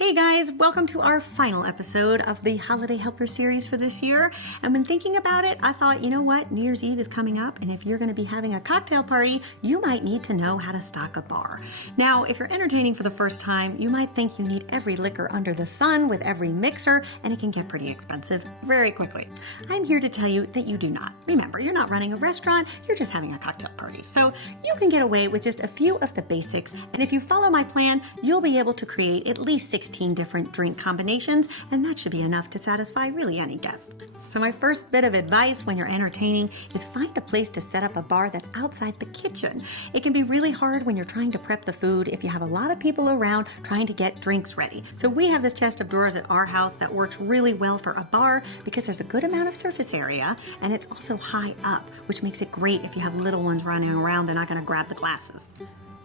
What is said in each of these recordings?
Hey guys, welcome to our final episode of the Holiday Helper series for this year. And when thinking about it, I thought, you know what? New Year's Eve is coming up, and if you're going to be having a cocktail party, you might need to know how to stock a bar. Now, if you're entertaining for the first time, you might think you need every liquor under the sun with every mixer, and it can get pretty expensive very quickly. I'm here to tell you that you do not. Remember, you're not running a restaurant, you're just having a cocktail party. So you can get away with just a few of the basics, and if you follow my plan, you'll be able to create at least 16 different drink combinations, and that should be enough to satisfy really any guest. So my first bit of advice when you're entertaining is find a place to set up a bar that's outside the kitchen. It can be really hard when you're trying to prep the food if you have a lot of people around trying to get drinks ready. So we have this chest of drawers at our house that works really well for a bar because there's a good amount of surface area and it's also high up, which makes it great if you have little ones running around. They're not going to grab the glasses.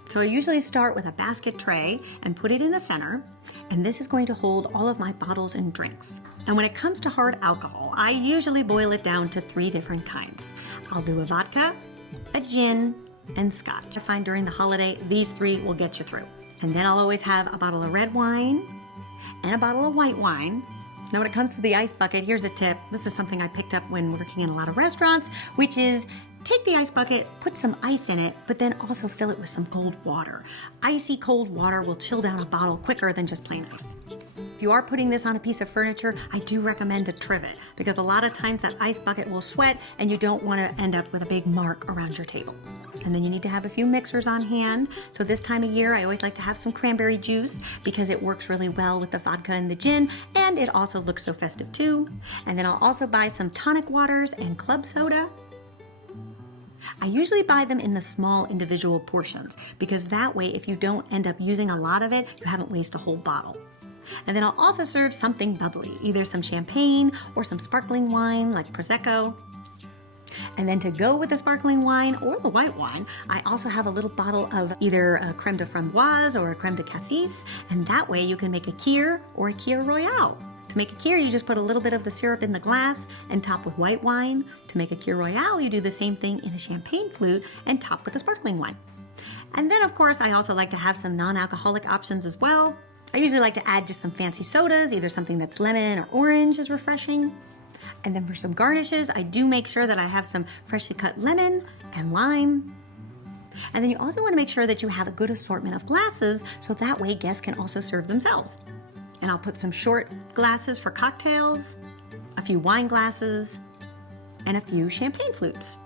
So I usually start with a basket tray and put it in the center, and this is going to hold all of my bottles and drinks. And when it comes to hard alcohol, I usually boil it down to 3 different kinds. I'll do a vodka, a gin, and scotch. I find during the holiday, these 3 will get you through. And then I'll always have a bottle of red wine and a bottle of white wine. Now when it comes to the ice bucket, here's a tip. This is something I picked up when working in a lot of restaurants, which is take the ice bucket, put some ice in it, but then also fill it with some cold water. Icy cold water will chill down a bottle quicker than just plain ice. If you are putting this on a piece of furniture, I do recommend a trivet because a lot of times that ice bucket will sweat and you don't want to end up with a big mark around your table. And then you need to have a few mixers on hand. So this time of year, I always like to have some cranberry juice because it works really well with the vodka and the gin, and it also looks so festive too. And then I'll also buy some tonic waters and club soda. I usually buy them in the small individual portions because that way if you don't end up using a lot of it, you haven't wasted a whole bottle. And then I'll also serve something bubbly, either some champagne or some sparkling wine like Prosecco. And then to go with the sparkling wine or the white wine, I also have a little bottle of either a creme de framboise or a creme de cassis, and that way you can make a kir or a kir royale. To make a kir, you just put a little bit of the syrup in the glass and top with white wine. To make a kir royale, you do the same thing in a champagne flute and top with a sparkling wine. And then, of course, I also like to have some non-alcoholic options as well. I usually like to add just some fancy sodas, either something that's lemon or orange is refreshing. And then for some garnishes, I do make sure that I have some freshly cut lemon and lime. And then you also want to make sure that you have a good assortment of glasses so that way guests can also serve themselves. And I'll put some short glasses for cocktails, a few wine glasses, and a few champagne flutes.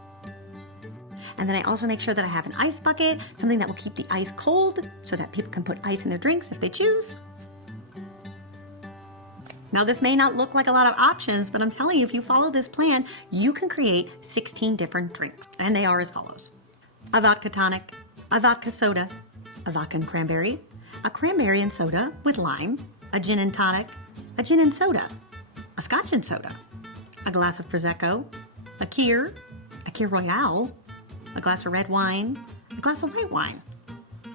And then I also make sure that I have an ice bucket, something that will keep the ice cold so that people can put ice in their drinks if they choose. Now this may not look like a lot of options, but I'm telling you, if you follow this plan, you can create 16 different drinks. And they are as follows: a vodka tonic, a vodka soda, a vodka and cranberry, a cranberry and soda with lime, a gin and tonic, a gin and soda, a scotch and soda, a glass of Prosecco, a kir royale, a glass of red wine, a glass of white wine,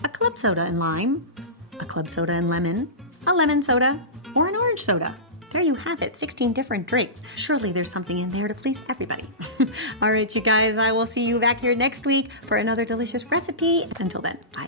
a club soda and lime, a club soda and lemon, a lemon soda, or an orange soda. There you have it, 16 different drinks. Surely there's something in there to please everybody. All right, you guys, I will see you back here next week for another delicious recipe. Until then, bye.